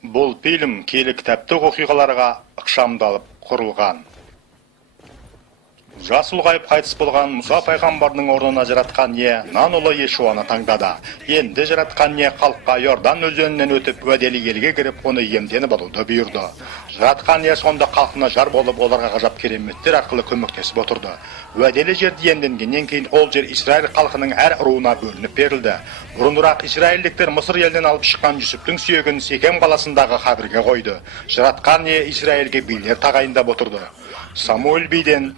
Бұл фильм киелі кітаптық оқиғаларға ықшамдалып құрылған. Жас ұлғайып қайтыс болған Мұса пайғамбардың орнына жаратқан не нан ұлы Иешуаны таңдады. Енді жаратқан не халыққа Иордан өзенінен өтіп уәделі елге кіріп, оны иемденіп алуды бұйырды. Жаратқан не сонда халқына жар болып, оларға ғажап кереметтер арқылы көмектесіп отырды. Уәделі жерді иемденгеннен кейін ол жер Израиль халқының әр руына бөлініп берілді. Бұрынырақ израильдіктер Мысыр елінен алып шыққан Юсуптың сүйегін Секем қаласындағы қабірге қойды. Жаратқан не Израильге билер тағайындап отырды. Самуэль биден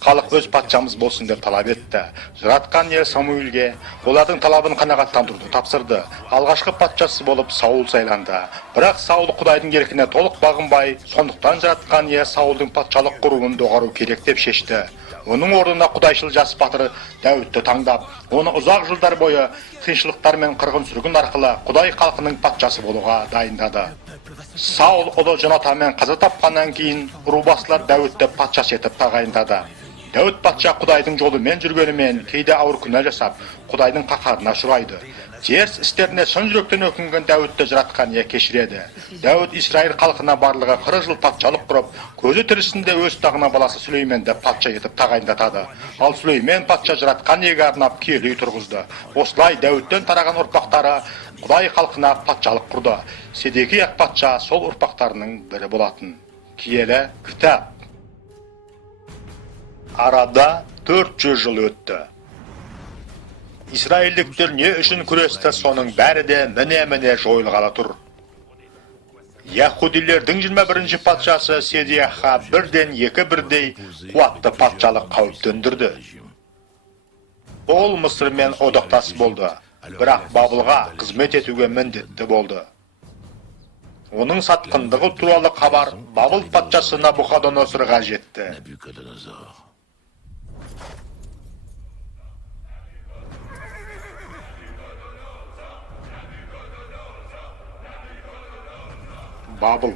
халық өз патшамыз болсын деп талап етті. Жаратқан ел Самуэльге олардың талабын қанағаттандыруды тапсырды. Алғашқы патшасы болып Саул сайланды. Бірақ Саул Құдайдың еркіне толық бағынбай, сондықтан жаратқан ел Саулдың патшалық құруын доғару керек деп шешті. Оның орнына құдайшыл жас батыр Дәуітті таңдап, оны ұзақ жылдар бойы қиыншылықтар мен қырғын сүргін арқылы Құдай халқының патшасы болуға дайындады. Саул ұлы Jonathanмен қаза тапқаннан кейін рубасылар Дәуітті патшасы етіп тағайындады. Дәуіт патша Құдайдың жолымен жүргенімен кейде ауыр күнә жасап, Құдайдың қаһарына ұшырайды. Теріс істеріне шын жүректен өкінген Дәуітті жаратқан ие кешіреді. Дәуіт Израиль халқына барлығы 40 жыл патшалық құрып, көзі тірісінде өз тағына баласы Сүлейменді патша етіп тағайындатады. Ал Сүлеймен патша жаратқан иеге арнап киелі үй тұрғызды. Осылай Дәуіттен тараған ұрпақтары Құдай халқына патшалық құрды. Седекия патша сол ұрпақтарының бірі болатын. Киелі кітап. Арада 400 жыл өтті. Израильдіктер не үшін күресті, соның бәрі де міне жойылғалы тұр. Яһудилердің 21-ші патшасы Седекия бірден екі бірдей қуатты патшалық қауіп төндірді. Ол Мысырмен одақтас болды, бірақ Бабылға қызмет етуге міндетті болды. Оның сатқындығы туралы хабар Бабыл патшасы Навуходоносорға жетті. Бабыл.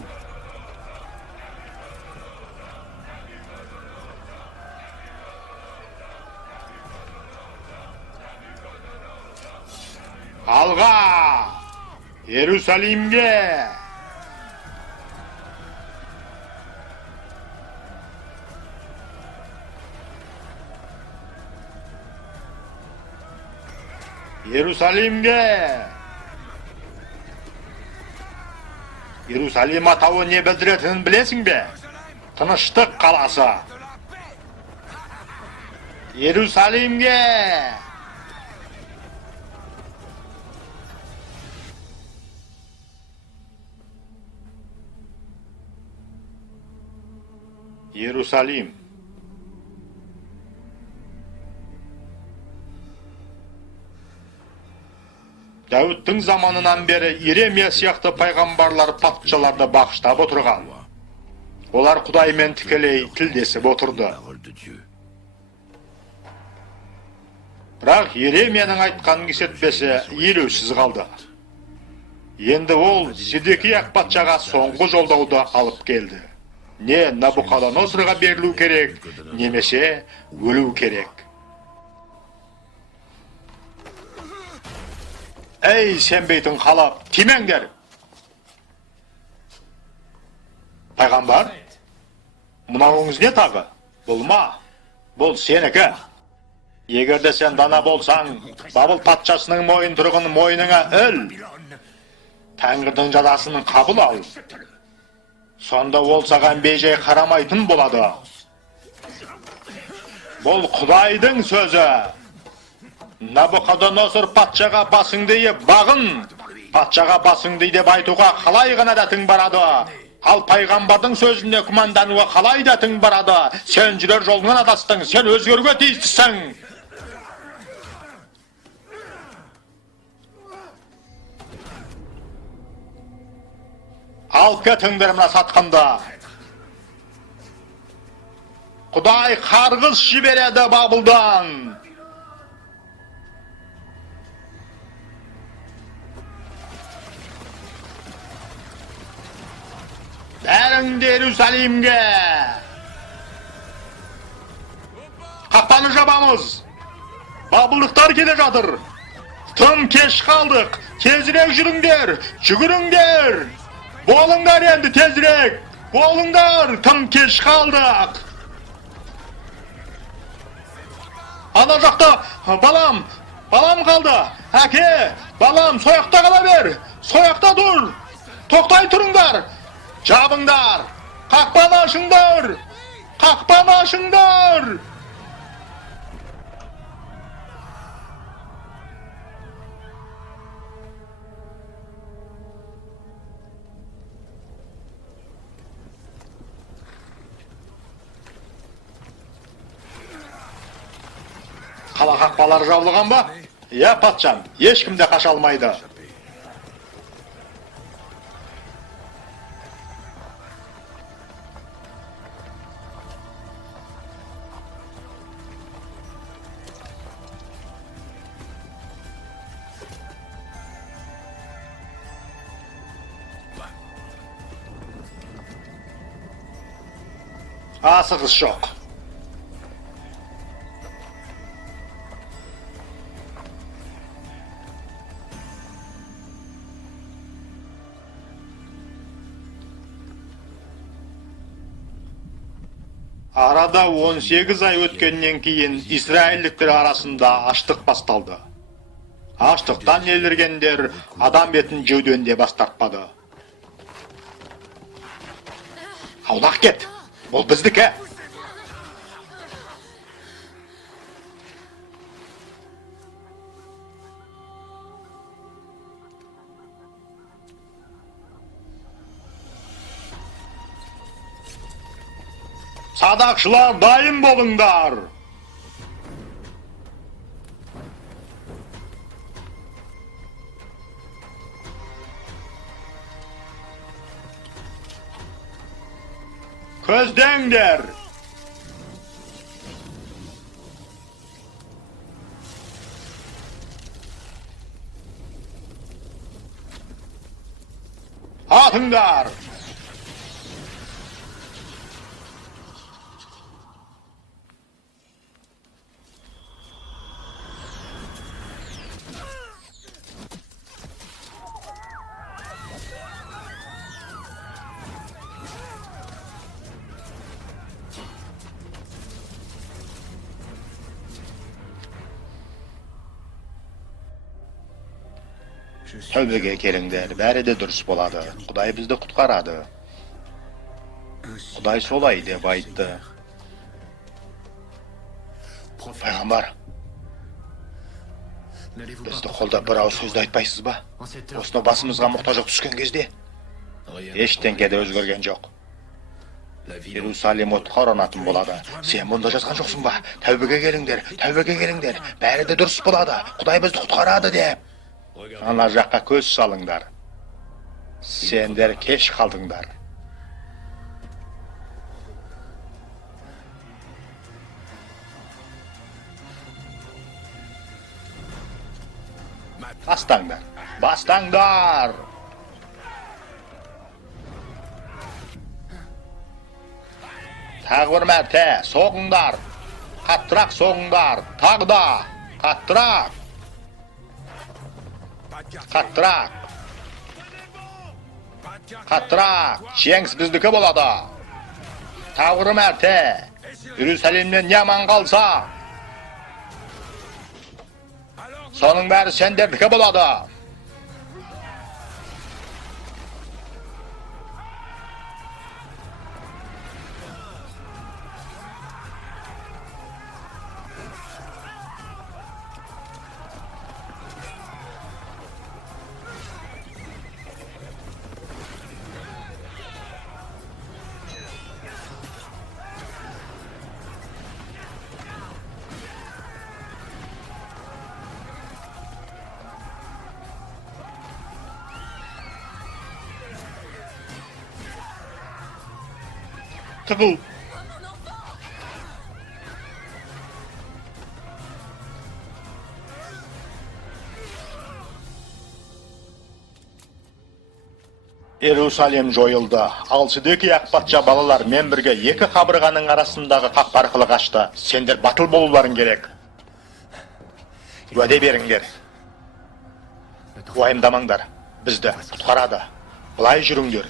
Алға! Иерусалимге! Иерусалимге! Иерусалим атауы не білдіретінін білесің бе? Тыныштық қаласы. Иерусалимге! Иерусалим. Дәуіттің заманынан бері Иеремия сияқты пайғамбарлар патшаларды бағыштап отырған. Олар Құдаймен тікелей тілдесіп отырды. Бірақ Иеремияның айтқанын кесетпесі елеусіз қалды. Енді ол Седекия патшаға соңғы жолдауды алып келді. Не Навуходоносорға берілу керек, немесе өлу керек. Ей, сенбейтін халық, тимеңдер! Пайғамбар, мынауыңыз не тағы? Бұл ма? Бұл сенікі. Егерде сен дана болсаң, Бабыл патшасының мойын тұрғын мойныңа үл. Тәңірдің жазасын қабыл ал. Сонда ол саған бейжай қарамайтын болады. Бұл Құдайдың сөзі. Навуходоносор патшаға басыңды еп бағын. Патшаға басыңды деп айтуға қалай ғана дәтің барады. Ал пайғамбардың сөзіне күмәндануға қалай дәтің барады. Сен жүрер жолыңнан адастың, сен өзгеруге тиістісің. Ал кетіңдер мына сатқынды. Құдай қарғыс жібереді Бабылдан. Бәріңді Иерусалимге! Қақпаны жабамыз! Бабылдықтар келе жатыр! Тым кеш қалдық! Тезірек жүріңдер! Жүгіріңдер! Болыңдар енді тезірек! Болыңдар! Тым кеш қалдық! Ана жақта балам қалды. Әке, балам сояқта қала бер. Сояқта тұр. Тоқтай тұрыңдар. Жабыңдар. Қақпаны ашыңдар. Қақпаны ашыңдар. Қала қақпалары жабылған ба? Иә, патшам, ешкім де қаша алмайды. Асығыс жоқ. Арада 18 ай өткеннен кейін Израильдіктер арасында аштық басталды. Аштықтан еліргендер адам бетін жеуден де бас тартпады. Аулақ кет, бұл біздікі. Садақшылар, дайын болыңдар. Көздеңдер. Атыңдар. Tövbеге келіңдер, бәрі де дұрыс болады. Құдай бізді құтқарады. Құдай солай деп айтты. Пайғамбар, бізді қолдап бір ауыз сөзді айтпайсыз ба? Осыны басымызға мұқтажық түскен кезде ештеңе де өзгерген жоқ. Иерусалим отқа оранатын болады. Сен мұнда жазған жоқсың ба? Тәубеге келіңдер, бәрі де дұрыс болады. Құдай бізді құтқарады деп. Ана жаққа көз салыңдар. Сендер кеш қалдыңдар. Бастаңдар. Тағы бір мәрте соғыңдар. Қаттырақ соғыңдар. Тағы да қаттырақ. Қаттырақ. Жеңіс біздікі болады. Тағы бір мәрте. Иерусалимнен не аман қалса, соның бәрі сендердікі болады. Тығыл. Иерусалим жойылды. Ал Сидеки патша балалармен бірге екі қабырғаның арасындағы қақпа арқылы қашты. Сендер батыл болуларың керек. Уәде беріңдер. Уайымдамаңдар. Бізді құтқарады. Былай жүріңдер.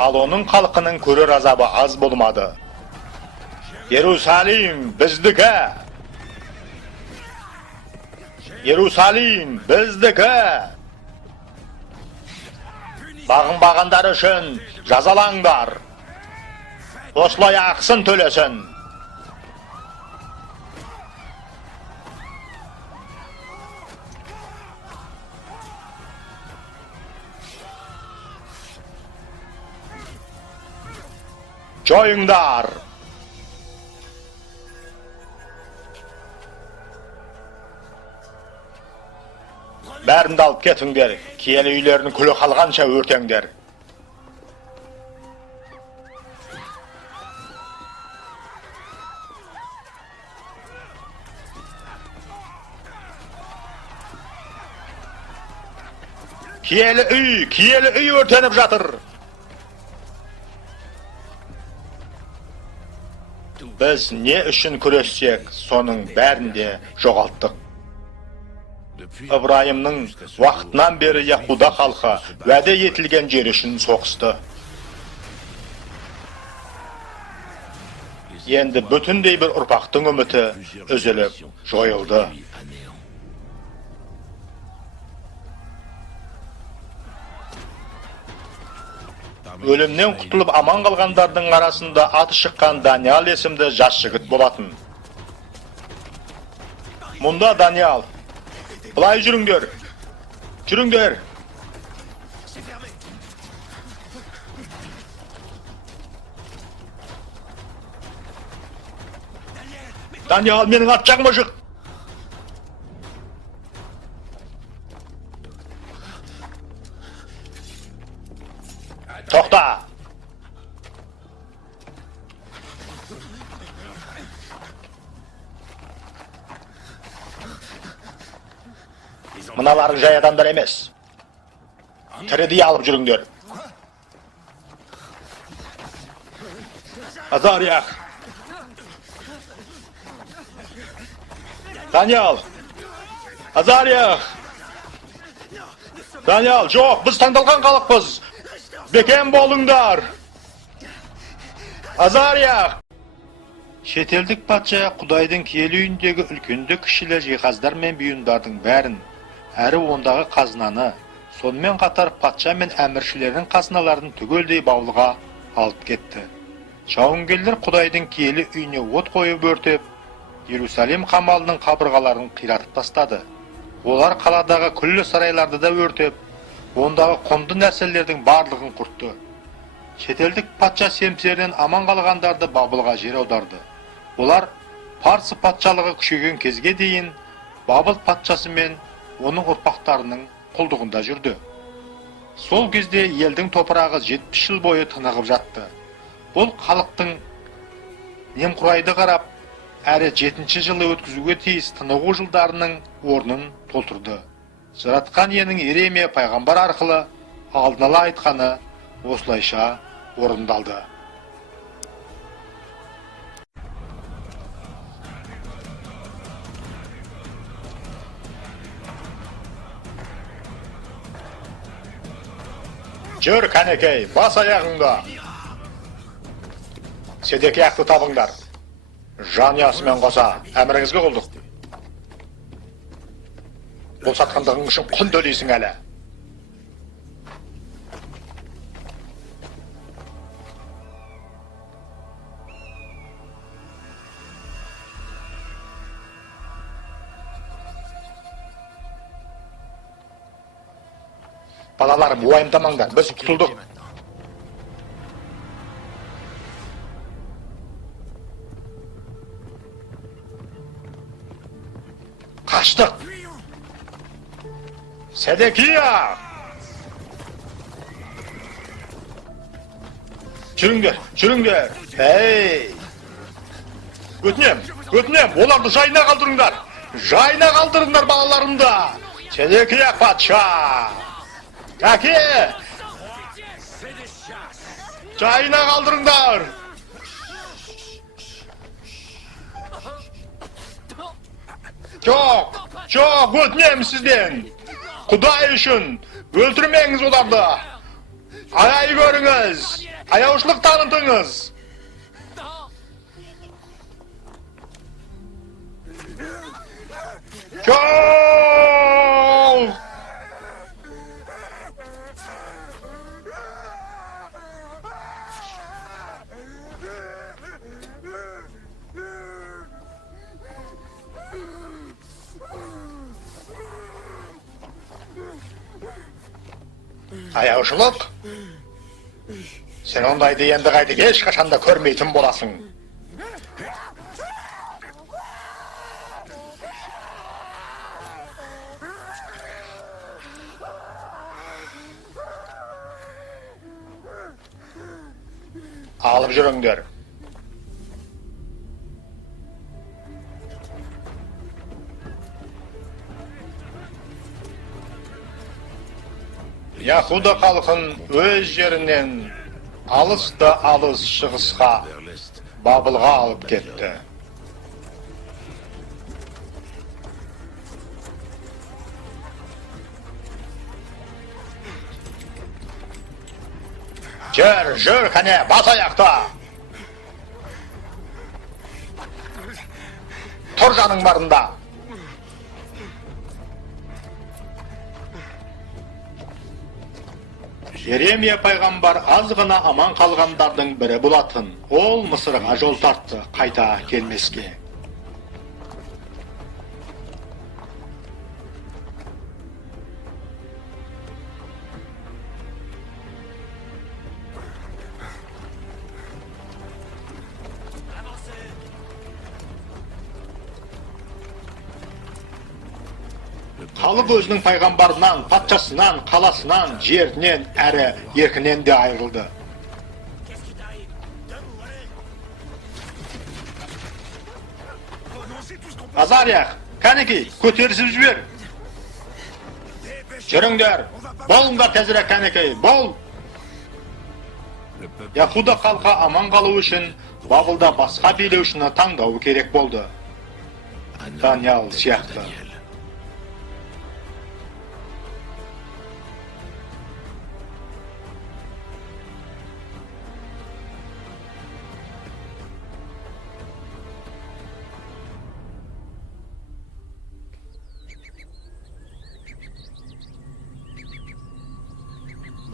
Ал оның халқының көрер азабы аз болмады. Иерусалим біздікі! Иерусалим біздікі! Бағынбағандар үшін жазалаңдар. Осылай ақысын төлесін. Жойыңдар! Бәрінді алып кетіңдер, киелі үйлерін күлі қалғанша өртеңдер. Киелі үй өртеніп жатыр. Біз не үшін күрессек, соның бәрінде жоғалттық. Ибраимның уақытынан бері Яһуда халқы уәде етілген жер үшін соғысты. Енді бүтіндей бір ұрпақтың үміті үзіліп жойылды. Өлімнен құтылып аман қалғандардың арасында аты шыққан Даниал есімді жас жігіт болатын. Мұнда Даниал, былай жүріңдер, жүріңдер. Даниал менің атжақ мұжық. Тоқта! Мыналарың жай адамдар емес. Тірідей алып жүріңдер. Азариях! Даниал! Азариях! Даниал, жоқ, біз таңдалған халықпыз. Бекем болыңдар! Азариях! Шетелдік патша Құдайдың киелі үйіндегі үлкенді кішілі жиһаздар мен бұйымдардың бәрін, әрі ондағы қазынаны, сонымен қатар патша мен әміршілердің қазыналарын түгелдей баулыға алып кетті. Жауынгерлер Құдайдың киелі үйіне от қойып өртеп, Иерусалим қамалының қабырғаларын қиратып тастады. Олар қаладағы күллі сарайларды да өртеп, ондағы құнды нәрселердің барлығын құртты. Шетелдік патша семсерінен аман қалғандарды Бабылға жер аударды. Олар Парсы патшалығы күшейген кезге дейін Бабыл патшасы мен оның ұрпақтарының құлдығында жүрді. Сол кезде елдің топырағы 70 жыл бойы тынығып жатты. Бұл халықтың немқұрайды қарап, әрі 7-ші жылы өткізуге тиіс тынығу жылдарының орнын толтырды. Жаратқан иенің Иеремия пайғамбар арқылы алдын ала айтқаны осылайша орындалды. Жүр, кәнекей, бас аяғыңда. Седек яқты табыңдар. Жанұясымен қоса әміріңізге құлдық. Бұл сатқандығың үшін құн төлейсің әлі. Балаларым, уайымдамаңдар, біз құтылдық. Қаштық. Седекия! Жүріңдер. Ей! Өтінем, оларды жайына қалдырыңдар балаларымды. Седекия патша! Әке! Жайына қалдырыңдар! Жоқ, өтінем сізден. Құдай үшін Öldürmeyiңiz оларды. Аяй көріңіз. Аяушылық танытыңыз. Жол! Аяушылық? Sen ondайды енді қайды ешқашанда көрмейтін боласың. Алып жүріңдер. Яхуда халқын өз жерінен алыс шығысқа, Бабылға алып кетті. Жүр, кәне, бас аяқта. Тұр жаның барында. Жеремия пайғамбар аз ғана аман қалғандардың бірі болатын. Ол Мысырға жол тартты, қайта келмеске. Халық өзінің пайғамбарынан, патшасынан, қаласынан, жерінен, әрі еркінен де айырылды. Азария, кәнекей, көтерісіп жібер. Жүріңдер, болыңдар тезірек кәнекей, бол. Яхуда халқы аман қалу үшін, Бабылда басқа билеушіні таңдауы керек болды. Даниял сияқты.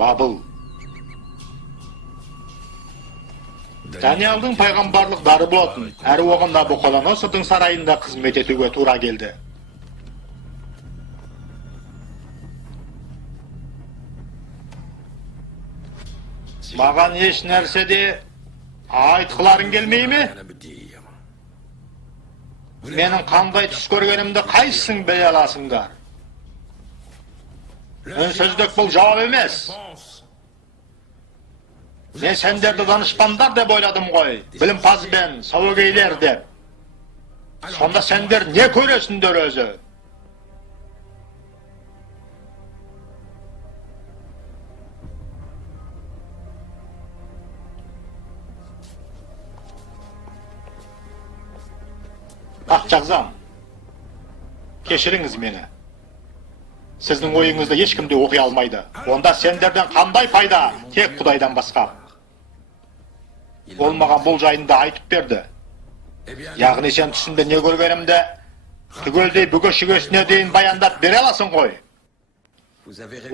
Бабыл. Даниялдың пайғамбарлық дары болатын, әрі оған Набуходоносордың сарайында қызмет етуге тура келді. Маған еш нәрседе айтқыларың келмей ме? Менің қандай түс көргенімді қайсың біле аласыңдар? Үнсіздік бұл жауап емес. Мен сендерді данышпандар деп ойладым ғой, білімпаз бен сауегейлер деп. Сонда сендер не көресіңдер өзі? Ақжағзам, кешіріңіз мені. Сіздің ойыңызды ешкімде оқи алмайды. Онда сендерден қандай пайда? Тек Құдайдан басқа. Ол маған бұл жайында айтып берді. Яғни сен түсінде не көргенімді түгелдей бүге-шүгесіне дейін баяндап бере аласың ғой.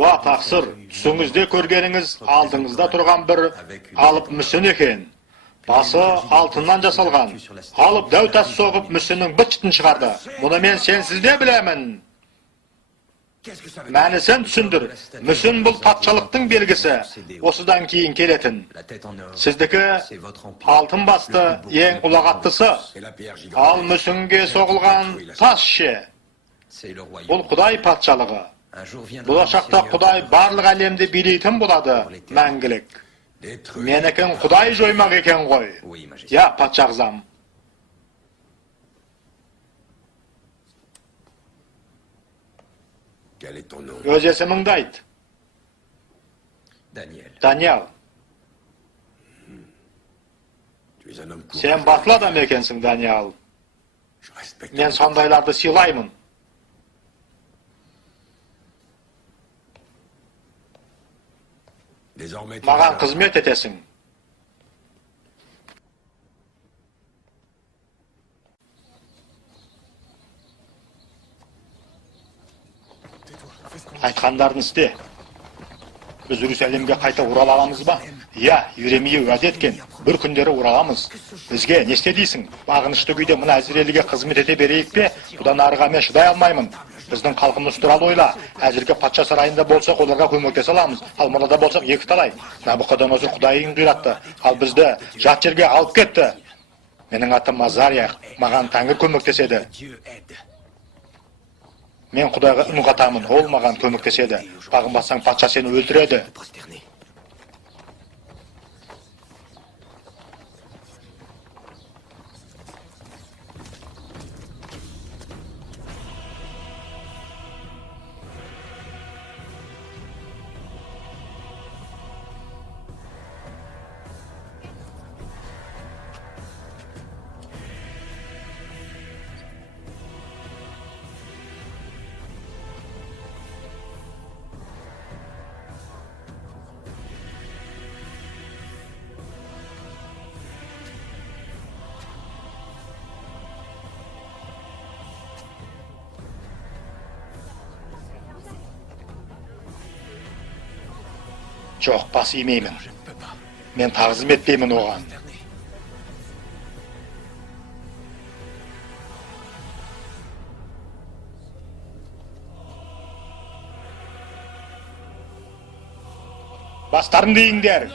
Уа тақсыр, түсіңізде көргеніңіз алдыңызда тұрған бір алып мүсін екен. Басы алтыннан жасалған. Алып дәу тас соғып мүсіннің быт-шытын шығарды. Мұны мен сенсізде білемін. Мәнісін түсіндір. Мүсін бұл патшалықтың белгісі. Осыдан кейін келетін. Сіздікі алтын басты ең ұлағаттысы. Ал мүсінге соғылған тас ше. Бұл Құдай патшалығы. Болашақта Құдай барлық әлемді билейтін болады мәңгілік. Менікін Құдай жоймақ екен ғой. Я, патша ағзам. Өз есіміңді айт. Даниял. Сен батыл адам екенсің, Даниял. Мен сондайларды сыйлаймын. Magan қызмет етесің. Айтқандарын істе. Біз Иерусалимге қайта орала аламыз ба? Иә, Иеремия уәде еткен. Бір күндері ораламыз. Бізге не істе дейсің? Бағынышты күйде мына Әзіреліге қызмет ете берейік пе? Бұдан арыға мен шыдай алмаймын. Біздің халқымыз туралы ойла. Әзірге патша сарайында болсақ, оларға көмектесе аламыз. Ал мұнда болсақ, екі талай. Набуходоносор Құдайын қиратты. Ал бізді жат жерге алып кетті. Менің атым Азария, маған Тәңір көмектеседі. Мен Құдайға үн қатамын, ол маған көмектеседі. Бағынбасаң патша сені өлтіреді. Жоқ, бас имеймін. Мен тағзым етпеймін оған. Бастарын дейіңдер.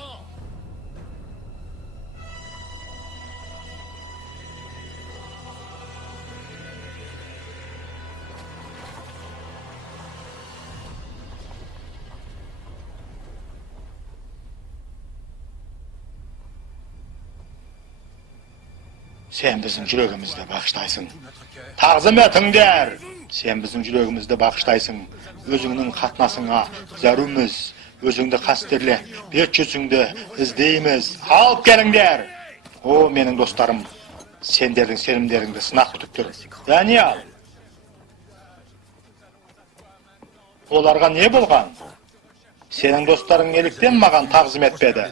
Сен біздің жүрегімізді бақыштайсың. Тағзым етіңдер. Сен біздің жүрегімізді бақыштайсың. Өзіңнің қатынасыңа зәруміз. Өзіңді қастерле, бет жүзіңді іздейміз. Алып келіңдер. О, менің достарым, сендердің сенімдеріңді сынақ күтіп тұр. Даниал. Оларға не болған? Сенің достарың неліктен маған тағзым етпеді?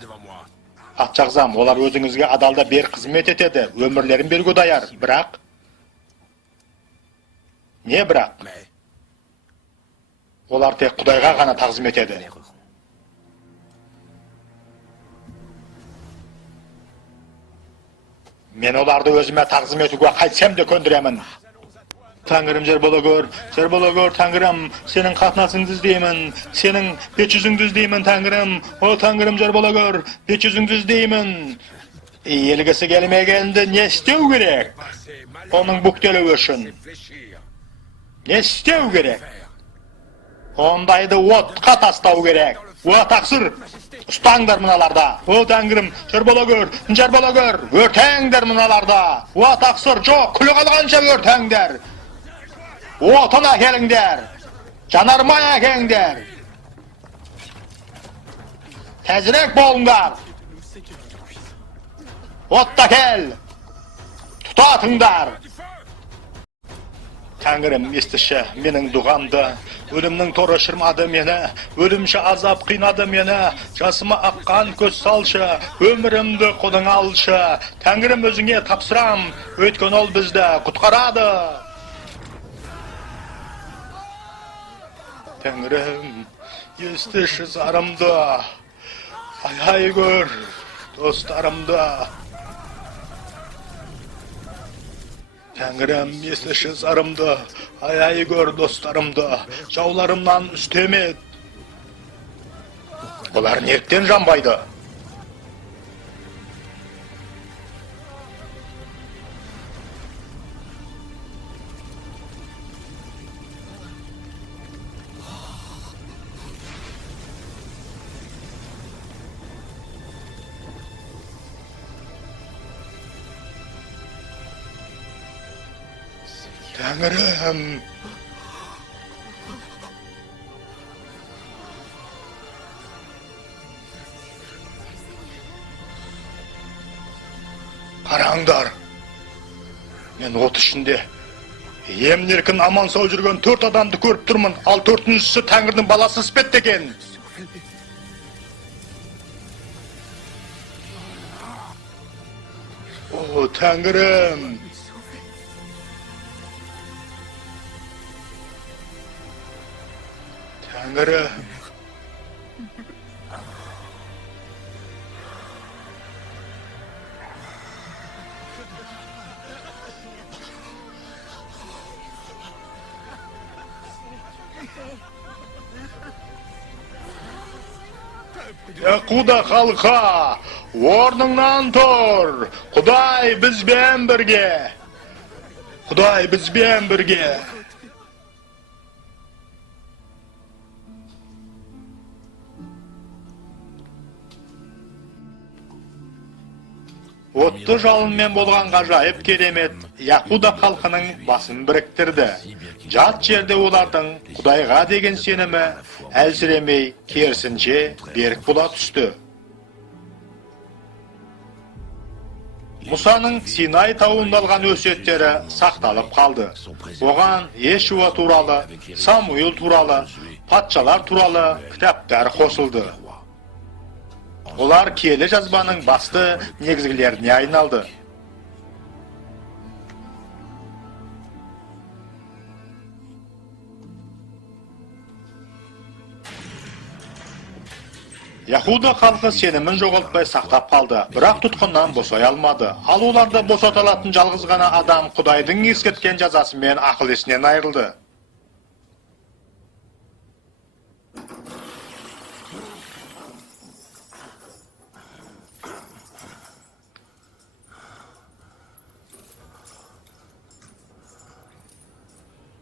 Атжағзам, олар өзіңізге адалда бер қызмет етеді, өмірлерін беруге даяр. Бірақ? Не бірақ? Олар тек Құдайға ғана тағзым етеді. Мен оларды өзіме тағзым етуге қайтсам да көндіремін. Тәңірім, жер бола көр, Тәңірім, сенің қатынасыңды іздеймін, сенің бет жүзіңді іздеймін, Тәңірім. О, Тәңірім, жер бола көр, бет жүзіңді іздеймін. Елгісі келмегенді не істеу керек? Оның бүктелуі үшін. Не істеу керек? Ондайды отқа тастау керек. О, тақсыр, ұстаңдар мұналарда. О, Тәңірім, жер бола көр, өртәңдер мұналарда. О, тақсыр, жоқ, күлі қалғанша өртәңдер. Отын әкеліңдер, жанармай әкеліңдер. Тәзірек болыңдар. Отта кел, тұтатыңдар. Тәңірім, естіші менің дұғамды, өлімнің торы шырмады мені, өлімші азап қинады мені, жасыма аққан көз салшы, өмірімді қолың алшы. Тәңірім, өзіңе тапсырам, өйткен ол бізді құтқарады. Тәңірім, естіші зарымды, аяй көр достарымды. Тәңірім, естіші зарымды, аяй көр достарымды, жауларымнан үстемет. Олар неліктен жанбайды? Тәңірім, қараңдар, мен от ішінде емін-еркін аман сау жүрген 4 адамды көріп тұрмын, ал 4-шісі Тәңірдің баласы іспетті екен. O Tangrim. Tangrim. Yahuda halka, ornыңнан tur. Xuday bizben birge. Xuday bizben birge. Отты жалынмен болған ғажайып керемет Яхуда халқының басын біріктірді. Жат жерде олардың Құдайға деген сенімі әлсіремей, керісінше берік бола түсті. Мұсаның Синай тауында алған өсиеттері сақталып қалды. Оған Иешуа туралы, Самуил туралы, патшалар туралы кітаптар қосылды. Олар киелі жазбаның басты негізгілеріне айналды. Яхуда халқы сенімін жоғалтпай сақтап қалды, бірақ тұтқыннан босай алмады. Ал оларды босаталатын жалғыз ғана адам Құдайдың ескерткен жазасымен ақыл есінен айырылды.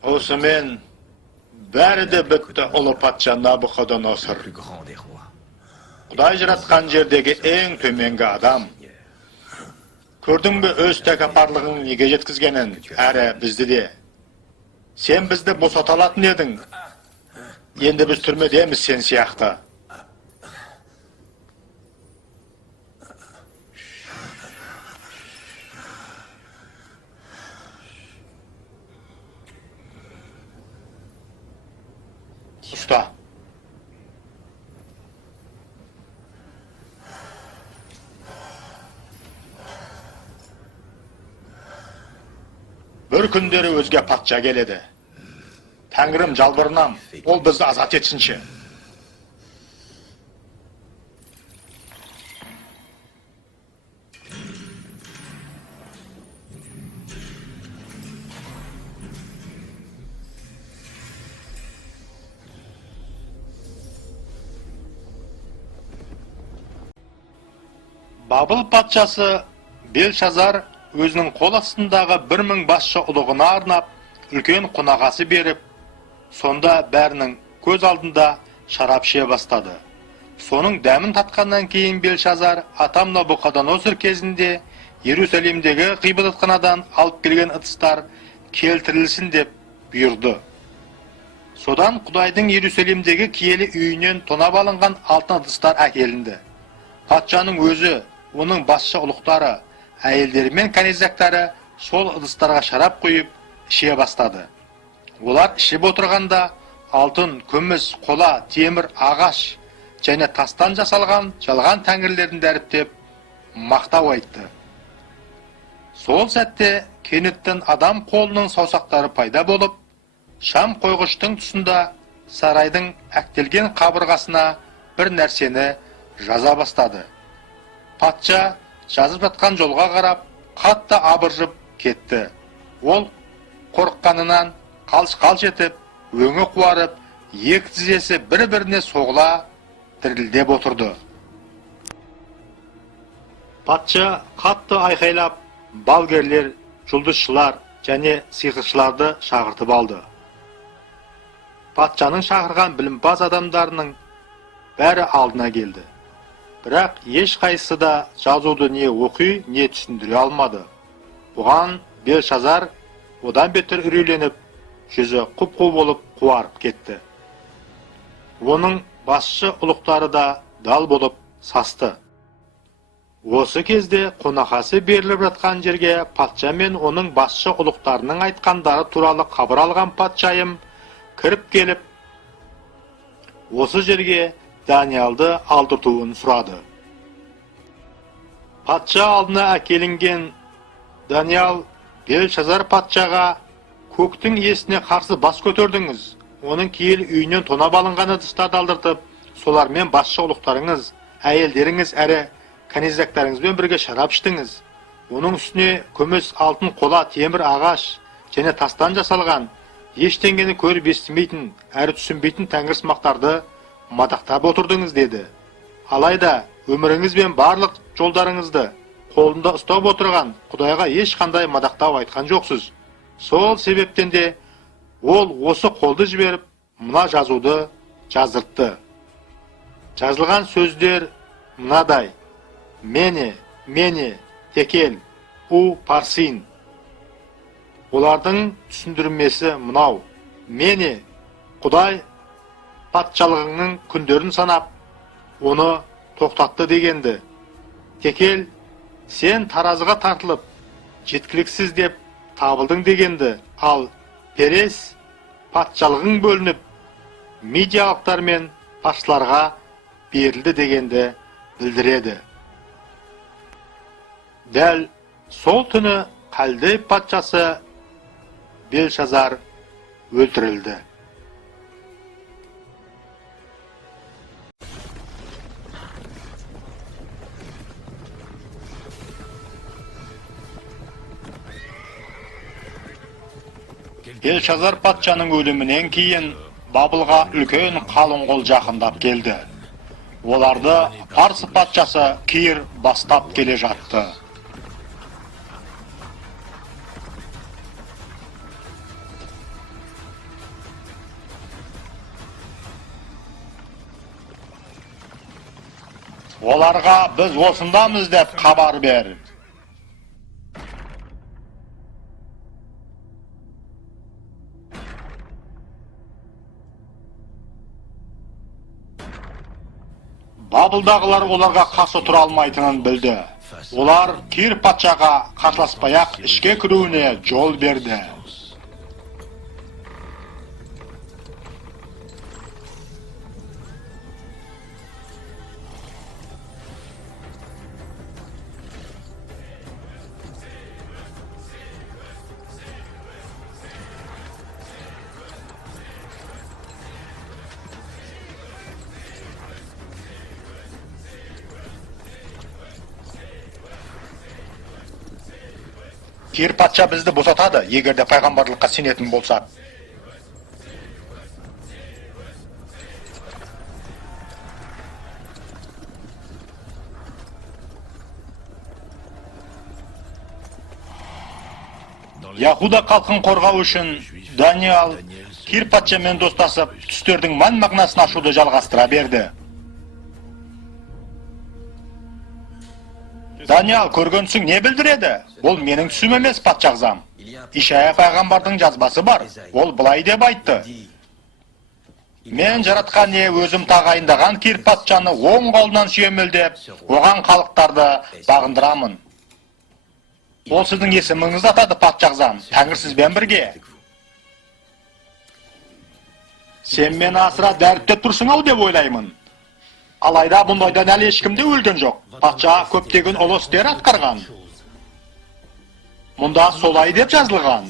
Осымен бәрі де бітті, ұлы патша Набуходоносор. Құдай жаратқан жердегі ең төменгі адам. Көрдің бе өз тәкаппарлығың неге жеткізгенін, әрі бізді де. Сен бізді босата алатын едің. Енді біз түрмедеміз сен сияқты. Usta. Bir күндері өзге патша келеді. Тәңірім жалбырынам, ол бізді азат етсінші. Бабыл патшасы Белшазар өзінің қол астындағы 1000 басшы ұлығына арнап, үлкен қонағасы беріп, сонда бәрінің көз алдында шарап іше бастады. Соның дәмін татқаннан кейін Белшазар атам Набуходоносор кезінде Иерусалимдегі ғибадатханадан алып келген ыдыстар келтірілсін деп бұйырды. Содан Құдайдың Иерусалимдегі киелі үйінен тонап алынған алтын ыдыстар әкелінді. Патшаның өзі, оның басшы ұлықтары, әйелдері мен канизактары сол ыдыстарға шарап құйып іше бастады. Олар ішіп отырғанда алтын, күміс, қола, темір, ағаш және тастан жасалған жалған тәңірлерін дәріптеп мақтау айтты. Сол сәтте кенеттен адам қолының саусақтары пайда болып, шам қойғыштың тұсында сарайдың әктелген қабырғасына бір нәрсені жаза бастады. Патша жазып жатқан жолға қарап, қатты абыржып кетті. Ол қорыққанынан қалш-қалш етіп, өңі қуарып, екі тізесі бір-біріне соғыла дірілдеп отырды. Патша қатты айқайлап, балгерлер, жұлдызшылар және сиқыршыларды шақыртып алды. Патшаның шақырған білімпаз адамдарының бәрі алдына келді. Бірақ ешқайсысы да жазуды не оқи, не түсіндіре алмады. Бұған Белшазар одан бетер үрейленіп, жүзі құп-қу болып қуарып кетті. Оның басшы ұлықтары да дал болып састы. Осы кезде қонақасы беріліп жатқан жерге патша мен оның басшы ұлықтарының айтқандары туралы хабар алған патшайым кіріп келіп, осы жерге Даниэлді алдыртуын сұрады. Патша алдына әкелінген Даниал Белшазар патшаға көктің иесіне қарсы бас көтердіңіз. Оның кейін үйінен тонап алынған ыдыстарды алдыртып, солармен басшы ұлықтарыңыз, әйелдеріңіз әрі канизактарыңызбен бірге шарап іштіңіз. Оның үстіне күміс, алтын қола, темір, ағаш және тастан жасалған, ештеңені көріп естімейтін, әрі түсінбейтін тәңірсымақтарды мадақтап отырдыңыз деді. Алайда өміріңіз бен барлық жолдарыңызды қолында ұстап отырған Құдайға ешқандай мадақтау айтқан жоқсыз. Сол себептен де ол осы қолды жіберіп, мына жазуды жаздыртты. Жазылған сөздер мынадай: мені, текел, парсин. Олардың түсіндірмесі мынау: мені, Құдай патшалығыңның күндерін санап, оны тоқтатты дегенді. Текел, сен таразыға тартылып, жеткіліксіз деп табылдың дегенді. Ал Перес, патшалығың бөлініп, медиалықтар мен патшаларға берілді дегенді білдіреді. Дәл сол түні Қалдей патшасы Белшазар өлтірілді. Белшазар патшаның өлімінен кейін Бабылға үлкен қалың қол жақындап келді. Оларды Парсы патшасы Кир бастап келе жатты. Оларға біз осындамыз деп хабар бер. Бабылдағылар оларға қарсы тұра алмайтынын білді. Олар Кир патшаға қарсыласпай-ақ ішке кіруіне жол берді. Кир патша бізді босатады, егерде пайғамбарлыққа сенетін болса. Яхуда халқын қорғау үшін Даниал Кир патшамен достасып, түстердің мән-мағынасын ашуды жалғастыра берді. Даниал, көргенсің не білдіреді? Ол менің түсім емес, патшағзам. Ишая пайғамбардың жазбасы бар. Ол былай деп айтты: мен жаратқан не өзім тағайындаған Кир патшаны оң қолынан сүйемелдеп, оған халықтарды бағындырамын. Ол сіздің есіміңізді атады, патшағзам, Тәңір сізбен бірге. Сен мені асыра дәріптеп тұрсың-ау деп ойлаймын. Алайда бұндайдан әлі ешкімде өлген жоқ. Патша көптеген ұлы істер атқарған. Мұнда солай деп жазылған.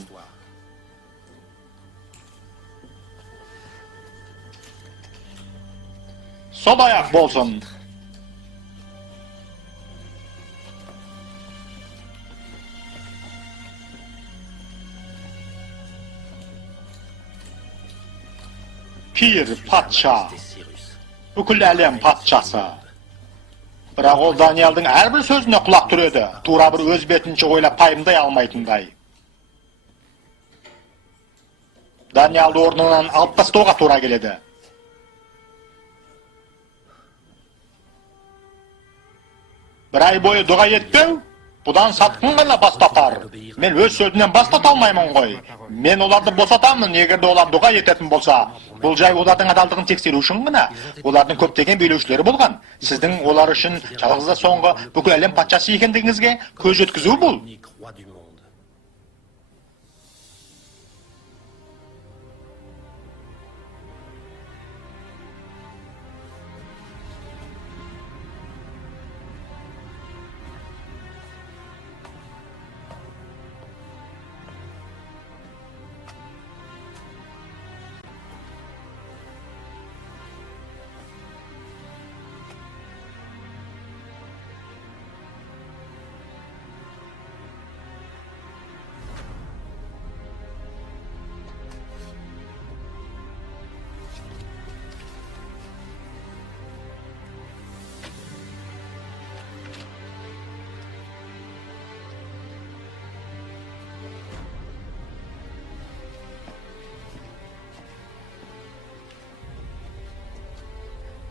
Солай-ақ болсын. Кир патша, бүкіл әлем патшасы. Бірақ ол Даниалдың әрбір сөзіне құлақ түреді, тура бір өз бетінше ойлап пайымдай алмайтындай. Даниалды орнынан алып тастауға тура келеді. Бір ай бойы дұға етпеу, бұдан сатқын ғана бас тартар. Мен өз сөзінен бас тарта алмаймын ғой. Мен оларды босатамын, егерде олар дұға ететін болса. Бұл жай олардың адалдығын тексеру үшін ғана. Олардың көптеген билеушілері болған. Сіздің олар үшін жалғыз соңғы бүкіл әлем патшасы екендігіңізге көз жеткізу бұл.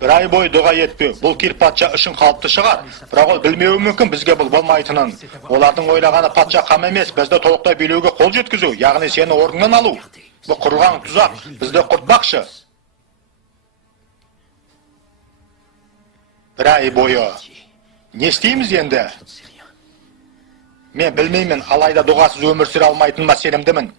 Bir ay boyu dua etpeu. Бұл кир патша үшін қалыпты шығар. Бірақ ол білмеуі мүмкін бізге бұл болмайтынын. Олардың ойлағаны патша қам емес, бізді толықтай билеуге қол жеткізу, яғни сені орнынан алу. Бұл құрылған тұзақ, бізді құртпақшы. Bir ay boyu. Не істейміз енді? Мен білмеймін, алайда дұғасыз өмір сүре алмайтыныма сенімдімін.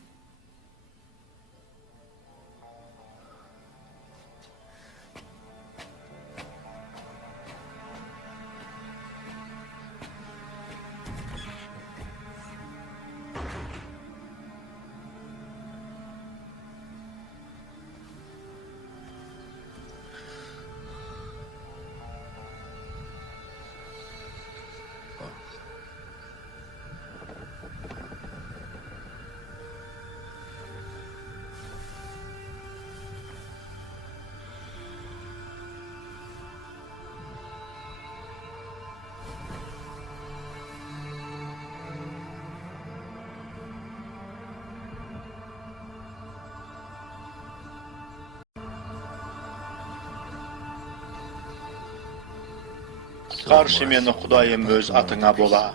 Қаршы мені Құдайым өз атыңа бола.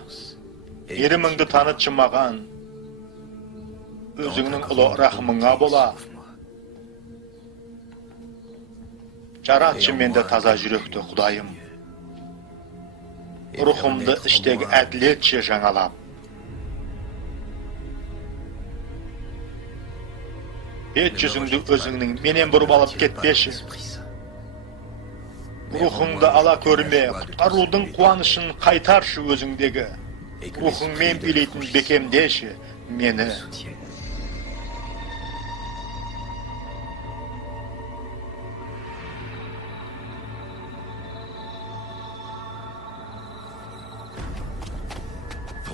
Еріміңді танытшы маған, өзіңнің ұлы рахымыңа бола. Жаратшы менде таза жүректі Құдайым. Рухымды іштегі әділетше жаңалап. Бет жүзіңді өзіңнің менен бұрып алып кетпеші. Рухыңды ала көрме, құтқарудың қуанышын қайтаршы өзіңдегі. Рухыңмен билейтін бекемдеші мені.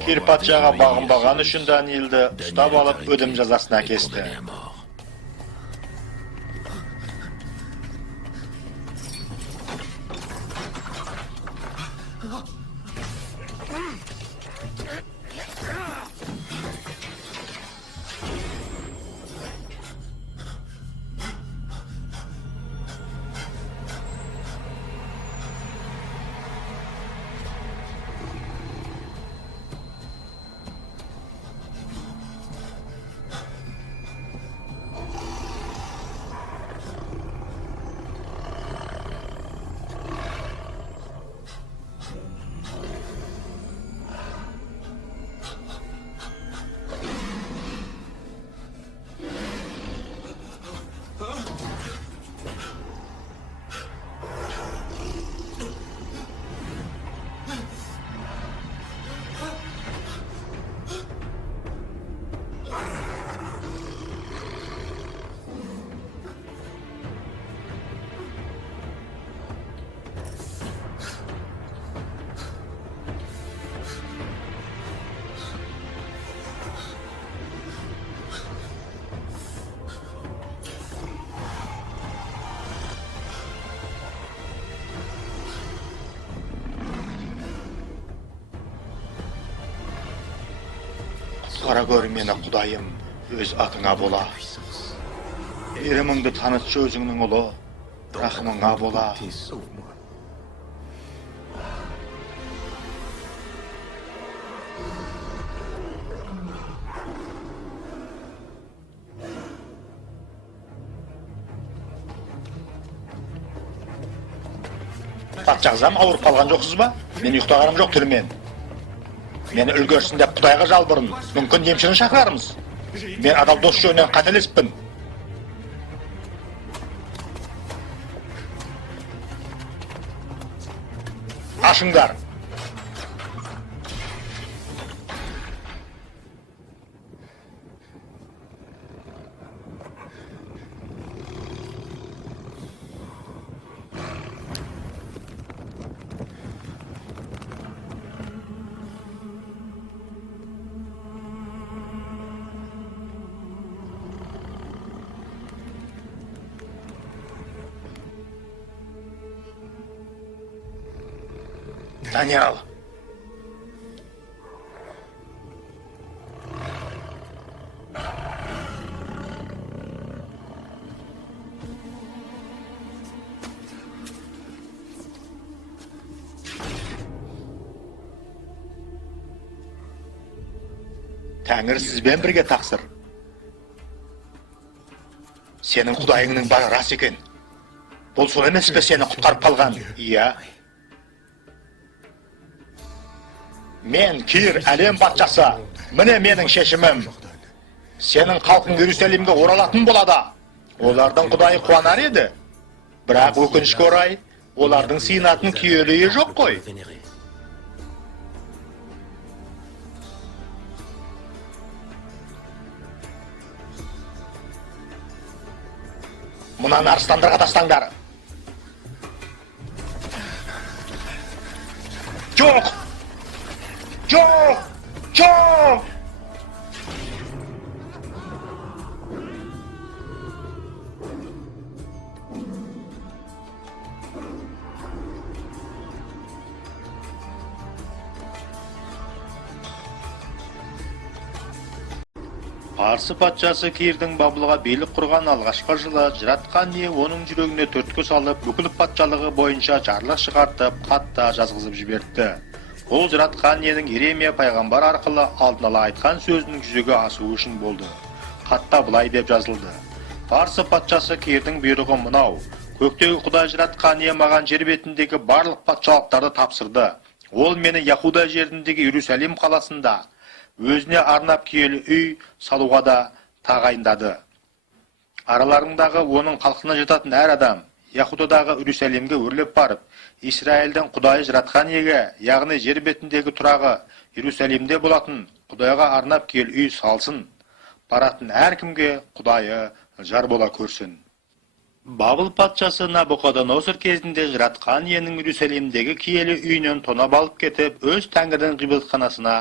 Кир патшаға бағынбаған үшін Даниилді ұстап алып өлім жазасына кесті. Қара көр мені Құдайым өз атыңа бола. Еріміңді танытшы өзіңнің ұлы рахымыңа бола. Патшағызам ауырып қалған жоқсыз ба? Мен ұйықтағаным жоқ түрмен. Мені үлгерсін деп Құдайға жалбырын. Мүмкін емшіні шақырармыз. Мен адал дос жөнінен қателеспін. Ашыңдар. Daniel. Тәңір сізбен бірге тақсыр. Сенің құдайыңның бары рас екен. Бұл сол емес пе сені құтқарып қалған? Иә. Мен Кир әлем патшасы. Міне менің шешімім. Сенің халқың Иерусалимге оралатын болады. Олардың құдайы қуанар еді. Бірақ өкінішке орай, олардың сыйынатын киелі үйі жоқ қой. Мұнан арыстандарға тастаңдар. Жоқ! Жоқ! Жоқ! Парсы патшасы Кирдің Бабылға билік құрған алғашқы жылы жаратқан не оның жүрегіне түрткі салып, бүкіл патшалығы бойынша жарлық шығартып, хатта жазғызып жіберді. Ол жаратқан ненің Иеремия пайғамбар арқылы алдын ала айтқан сөзінің жүзеге асуы үшін болды. Хатта былай деп жазылды: Парсы патшасы Кирдің бұйрығы мынау: көктегі Құдай жаратқан не маған жер бетіндегі барлық патшалықтарды тапсырды. Ол мені Яхуда жеріндегі Иерусалим қаласында өзіне арнап киелі үй салуға да тағайындады. Араларындағы оның халқына жататын әр адам Яхудадағы Иерусалимге өрлеп барып, Исраилдің Құдайы жаратқан еге, яғни жер бетіндегі тұрағы Иерусалимде болатын Құдайға арнап киелі үй салсын. Баратын әркімге Құдайы жар бола көрсін. Бабыл патшасы Набуходоносор кезінде жаратқан иенің Иерусалимдегі киелі үйінен тонап алып кетіп, өз тәңірдің ғибадатханасына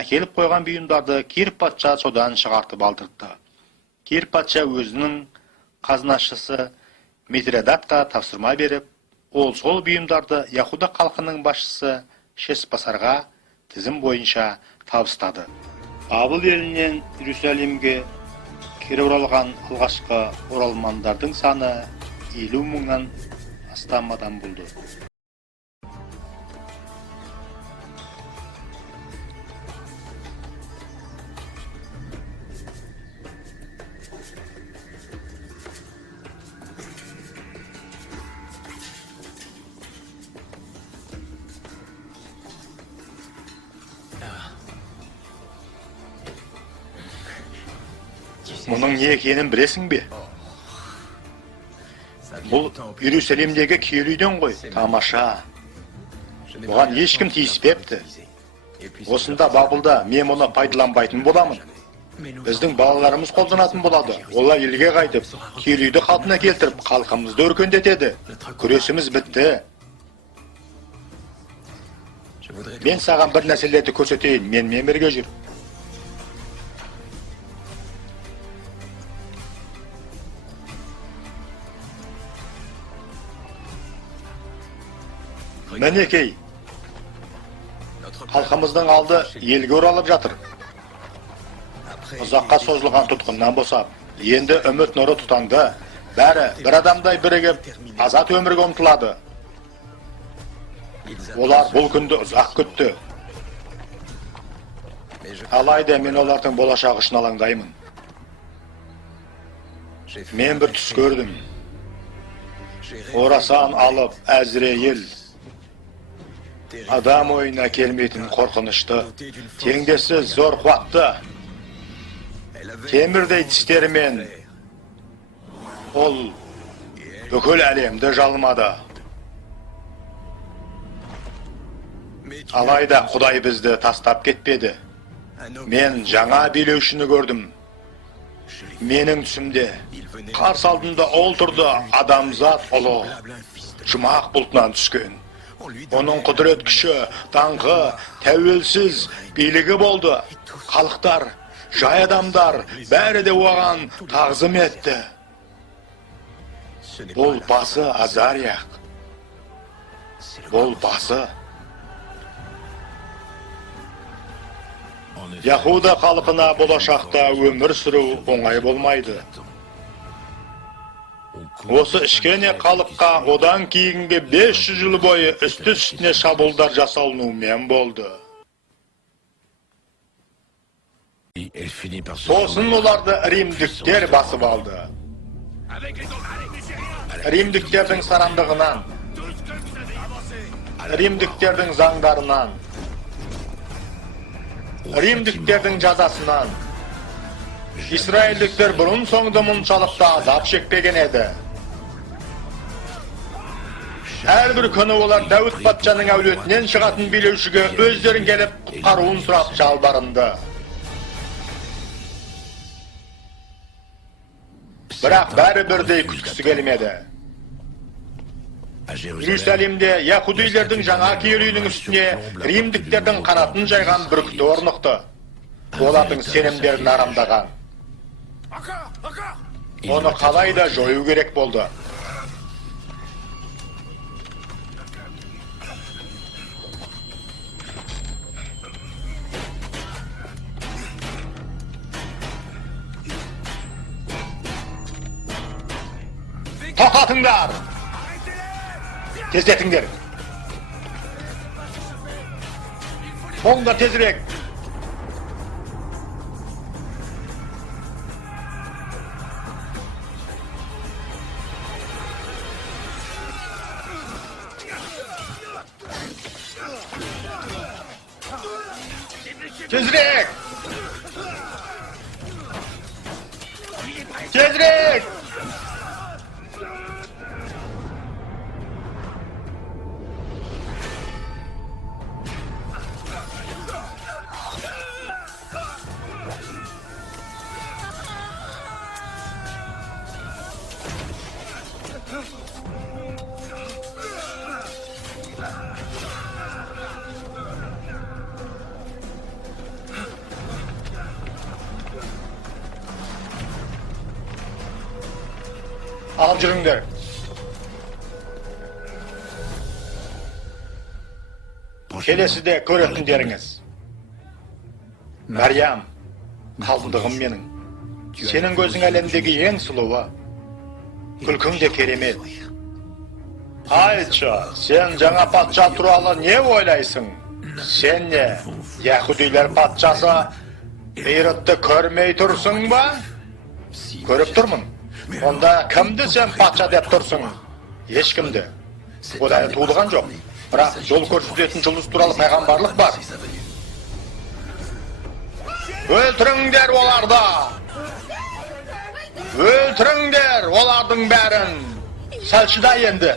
әкеліп қойған бұйымдарды Кир патша содан шығартып алдырды. Кир патша өзінің қазынашысы Митридатқа тапсырма беріп, ол сол бұйымдарды Яхуда халқының басшысы Шеспасарға тізім бойынша табыстады. Бабыл елінен Иерусалимге кері оралған алғашқы оралмандардың саны 50 мыңнан астам адам болды. Мұның не екенін білесің бе? Бұл Иерусалимдегі киелі үйден ғой. Тамаша. Бұған ешкім тиіспепті. Осында Бабылда мен мұны пайдаланбайтын боламын. Біздің балаларымыз қолданатын болады. Олар елге қайтып, киелі үйді қалпына келтіріп, халқымызды өркендетеді. Күресіміз бітті. Мен саған бір нәрселерді көрсетейін. Менімен бірге жүр. Мінекей, халқымыздың алды елге оралып жатыр. Ұзаққа созылған тұтқыннан босап, енді үміт нұры тұтанды. Бәрі бір адамдай бірігіп, азат өмірге ұмтылады. Олар бұл күнді ұзақ күтті. Алайда мен олардың болашағы үшін алаңдаймын. Мен бір түс көрдім. Орасан алып Әзірейіл, адам ойына келмейтін қорқынышты, теңдессіз зор қуатты, темірдей тістерімен ол бүкіл әлемді жалмады. Алайда Құдай бізді тастап кетпеді. Мен жаңа билеушіні көрдім. Менің түсімде қарсы алдында ол тұрды, адамзат ұлы, жұмақ бұлтынан түскен. Оның құдірет күші, даңқы, тәуелсіз билігі болды. Халықтар, жай адамдар бәрі де оған тағзым етті. Бұл басы Азарияқ. Бұл басы. Яхуда халқына болашақта өмір сүру оңай болмайды. Осы ішкене халыққа одан кейінгі 500 жыл бойы үсті-үстіне шабуылдар жасалынуымен болды. Elle finit par se Sosun ulardı Rimdikler basıp aldı. Rimdiklerдің sarandığından, Rimdiklerдің zаңдарынан, Rimdiklerдің жазасынан, İsraillikler burun soңды мұншалықты азап шекпеген еді. Әрбір күні олар Дәуіт патшаның әулетінен шығатын билеушіге өздерін келіп құтқаруын сұрап жалбарынды. Бірақ бәрі бірдей күткісі келмеді. Иерусалимде Яһудилердің жаңа киелі үстіне Римдіктердің қанатын жайған бүркіті орнықты. Олардың сенімдерін арамдаған. Оны қалай да жою керек болды. To'xtatыңдар! Tezdetіңдер! Болыңдар тезірек! Tezrek! Tezrek! Al жүріңдер. Келесіде көретіндеріңіз. Мариям, қалдығым менің. Сенің көзің әлемдегі ең сұлуы. Күлкің де керемет. Айтшы, сен жаңа патша туралы не ойлайсың? Сен не, Яһудилер патшасы Иродты көрмей тұрсың ба? Көріп тұрмын. Онда кімді сен патша деп тұрсың? Ешкімді. Құдай туылған жоқ. Бірақ жол көрсететін жұлдыз туралы пайғамбарлық бар. Өлтіріңдер оларды! Өлтіріңдер олардың бәрін! Сәлшіда енді.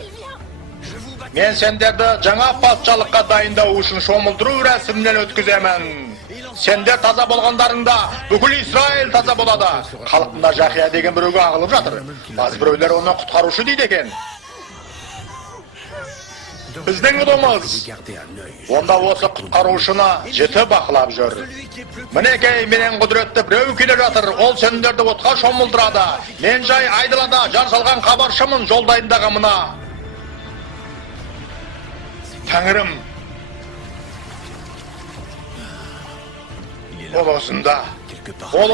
Мен сендерді жаңа патшалыққа дайындау үшін шомылдыру рәсімінен өткіземін. Сендер таза болғандарыңда бүкіл Израиль таза болады. Халқында Жақия деген біреуге ағылып жатыр. Базы біреулер оны құтқарушы дейді екен. Біздің ұлымыз. Онда осы құтқарушыны жіті бақылап жүр. Мінекей, менен құдіретті біреу келе жатыр. Ол сендерді отқа шомылдырады. Мен жай айдалада жар салған хабаршымын жолдайындағы мына. Тәңірім. Ол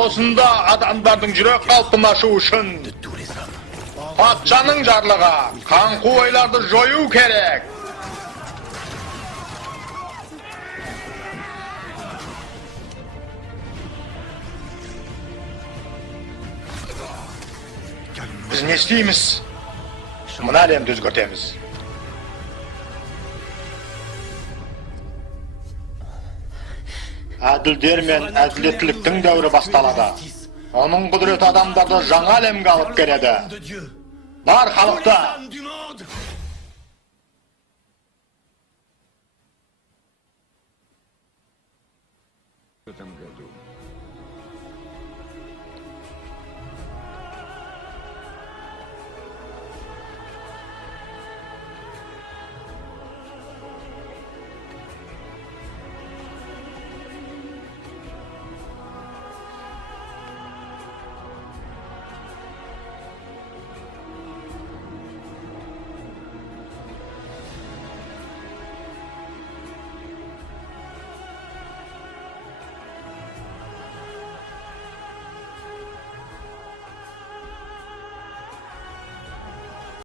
осында адамдардың жүрек қалпын ашу үшін патшаның жарлығы қаңқу ойларды жою керек. Біз не істейміз? Мына әлемді өзгертеміз. Әділдер мен әділеттіліктің дәуірі басталады. Оның құдіреті адамдарды жаңа әлемге алып келеді. Бар халықта! В этом году